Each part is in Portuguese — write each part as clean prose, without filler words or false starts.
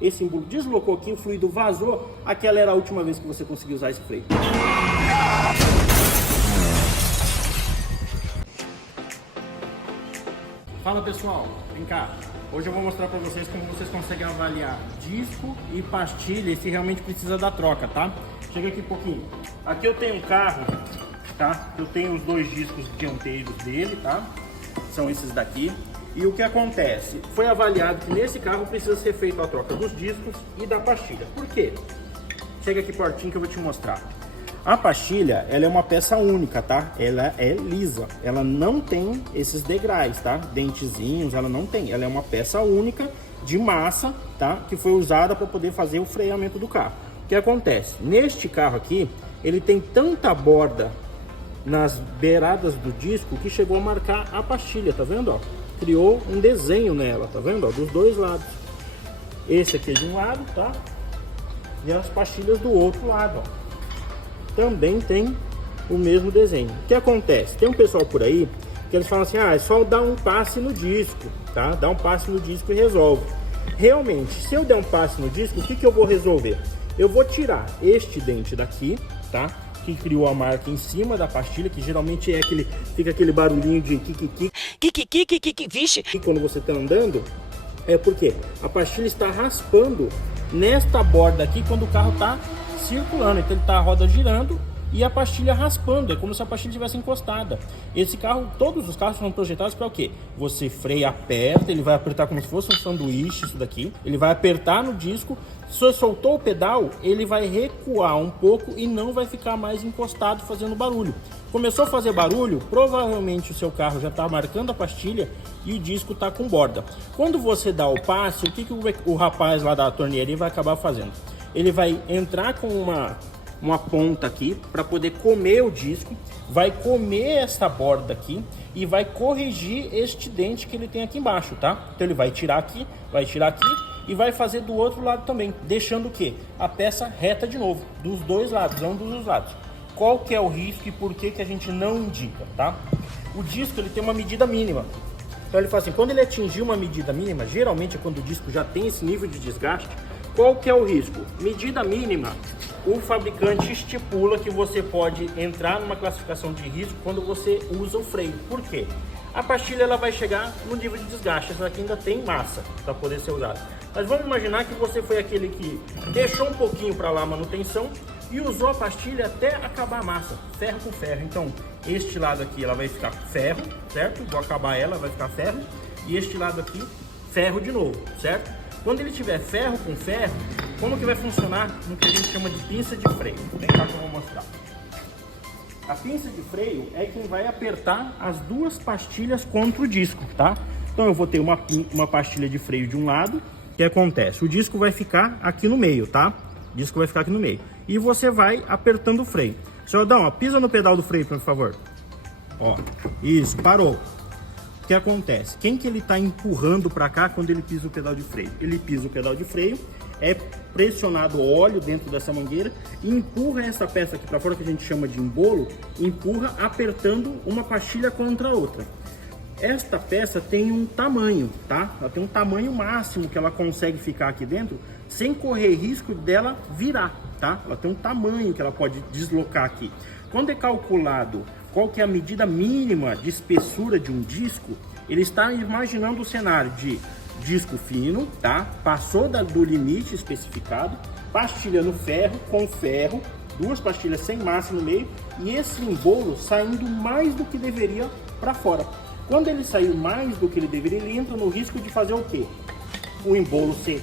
esse embolo deslocou aqui, o fluido vazou, aquela era a última vez que você conseguiu usar esse freio. Fala pessoal, vem cá. Hoje eu vou mostrar para vocês como vocês conseguem avaliar disco e pastilha e se realmente precisa da troca, tá? Chega aqui um pouquinho. Aqui eu tenho um carro, tá? Eu tenho os dois discos dianteiros dele, tá? São esses daqui. E o que acontece? Foi avaliado que nesse carro precisa ser feita a troca dos discos e da pastilha. Por quê? Chega aqui pertinho que eu vou te mostrar. A pastilha, ela é uma peça única, tá? Ela é lisa, ela não tem esses degraus, tá? Dentezinhos, ela não tem. Ela é uma peça única de massa, tá? Que foi usada para poder fazer o freamento do carro. O que acontece? Neste carro aqui, ele tem tanta borda nas beiradas do disco que chegou a marcar a pastilha, tá vendo, ó? Criou um desenho nela, tá vendo, ó? Dos dois lados. Esse aqui é de um lado, tá? E as pastilhas do outro lado, ó. Também tem o mesmo desenho. O que acontece? Tem um pessoal por aí que eles falam assim, ah, é só dar um passe no disco, tá? Dá um passe no disco e resolve. Realmente, se eu der um passe no disco, o que eu vou resolver? Eu vou tirar este dente daqui, tá? Que criou a marca em cima da pastilha, que geralmente é aquele, fica aquele barulhinho de kikiki, vixe. E quando você tá andando, é porque a pastilha está raspando nesta borda aqui quando o carro tá circulando, então ele tá a roda girando e a pastilha raspando, é como se a pastilha tivesse encostada. Esse carro, todos os carros são projetados para o quê? Você freia, aperta, ele vai apertar como se fosse um sanduíche, isso daqui, ele vai apertar no disco, se você soltou o pedal, ele vai recuar um pouco e não vai ficar mais encostado fazendo barulho. Começou a fazer barulho, provavelmente o seu carro já está marcando a pastilha e o disco está com borda. Quando você dá o passe, o que o rapaz lá da torneira vai acabar fazendo? Ele vai entrar com uma ponta aqui para poder comer o disco, vai comer essa borda aqui e vai corrigir este dente que ele tem aqui embaixo, tá? Então ele vai tirar aqui e vai fazer do outro lado também, deixando o quê? A peça reta de novo, dos dois lados, ambos os lados. Qual que é o risco e por que a gente não indica, tá? O disco ele tem uma medida mínima. Então ele fala assim, quando ele atingir uma medida mínima, geralmente é quando o disco já tem esse nível de desgaste. Qual que é o risco? Medida mínima, o fabricante estipula que você pode entrar numa classificação de risco quando você usa o freio. Por quê? A pastilha ela vai chegar no nível de desgaste, essa aqui ainda tem massa para poder ser usada. Mas vamos imaginar que você foi aquele que deixou um pouquinho para lá a manutenção e usou a pastilha até acabar a massa, ferro com ferro. Então, este lado aqui ela vai ficar ferro, certo? Vou acabar ela, vai ficar ferro. E este lado aqui, ferro de novo, certo? Quando ele tiver ferro com ferro, como que vai funcionar no que a gente chama de pinça de freio? Vem cá que eu vou mostrar. A pinça de freio é quem vai apertar as duas pastilhas contra o disco, tá? Então eu vou ter uma pastilha de freio de um lado. O que acontece? O disco vai ficar aqui no meio, tá? O disco vai ficar aqui no meio. E você vai apertando o freio. Seu Adão, pisa no pedal do freio, por favor. Ó, isso, parou. O que acontece? Quem que ele está empurrando para cá quando ele pisa o pedal de freio? Ele pisa o pedal de freio, é pressionado óleo dentro dessa mangueira e empurra essa peça aqui para fora, que a gente chama de embolo, empurra apertando uma pastilha contra a outra. Esta peça tem um tamanho, tá? Ela tem um tamanho máximo que ela consegue ficar aqui dentro sem correr risco dela virar, tá? Ela tem um tamanho que ela pode deslocar aqui. Quando é calculado qual que é a medida mínima de espessura de um disco, ele está imaginando o cenário de disco fino, tá? Passou do limite especificado, pastilha no ferro, com ferro, duas pastilhas sem massa no meio e esse embolo saindo mais do que deveria para fora. Quando ele saiu mais do que ele deveria, ele entra no risco de fazer o quê? O embolo ser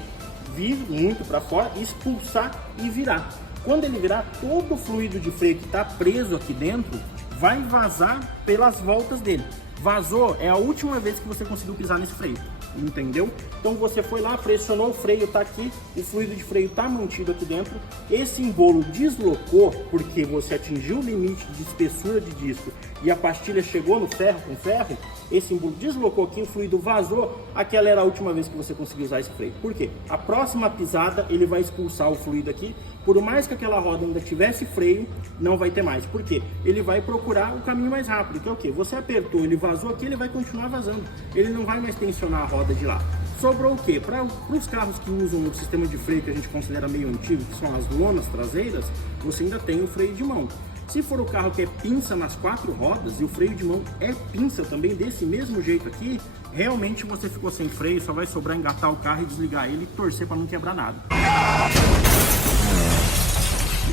vir muito para fora, expulsar e virar. Quando ele virar, todo o fluido de freio que está preso aqui dentro vai vazar pelas voltas dele. Vazou, é a última vez que você conseguiu pisar nesse freio, entendeu? Então você foi lá, pressionou o freio, tá aqui, o fluido de freio tá mantido aqui dentro, esse embolo deslocou porque você atingiu o limite de espessura de disco e a pastilha chegou no ferro com ferro, esse embolo deslocou aqui, o fluido vazou, aquela era a última vez que você conseguiu usar esse freio. Por quê? A próxima pisada ele vai expulsar o fluido aqui, por mais que aquela roda ainda tivesse freio, não vai ter mais. Por quê? Ele vai procurar o caminho mais rápido, que é o quê? Você apertou, ele vazou aqui, ele vai continuar vazando. Ele não vai mais tensionar a roda de lá. Sobrou o quê? Para os carros que usam o sistema de freio que a gente considera meio antigo, que são as lonas traseiras, você ainda tem o freio de mão. Se for o carro que é pinça nas 4 rodas e o freio de mão é pinça também desse mesmo jeito aqui, realmente você ficou sem freio, só vai sobrar engatar o carro e desligar ele e torcer para não quebrar nada.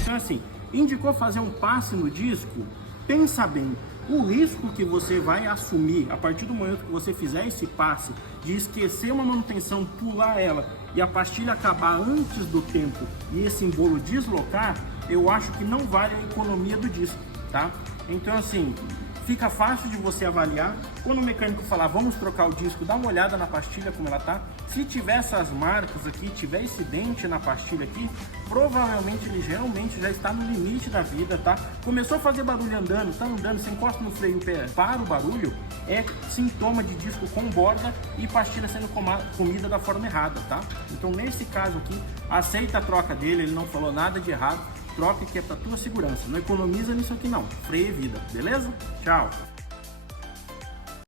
Então assim, indicou fazer um passe no disco? Pensa bem, o risco que você vai assumir a partir do momento que você fizer esse passe, de esquecer uma manutenção, pular ela e a pastilha acabar antes do tempo e esse embolo deslocar, eu acho que não vale a economia do disco, tá? Então assim, fica fácil de você avaliar. Quando o mecânico falar, vamos trocar o disco, dá uma olhada na pastilha como ela tá. Se tiver essas marcas aqui, tiver esse dente na pastilha aqui, provavelmente ele geralmente já está no limite da vida, tá? Começou a fazer barulho andando, tá andando, você encosta no freio, o pé para o barulho, é sintoma de disco com borda e pastilha sendo comida da forma errada, tá? Então nesse caso aqui, aceita a troca dele, ele não falou nada de errado, troca que é para tua segurança, não economiza nisso aqui não, freio é vida, beleza? Tchau!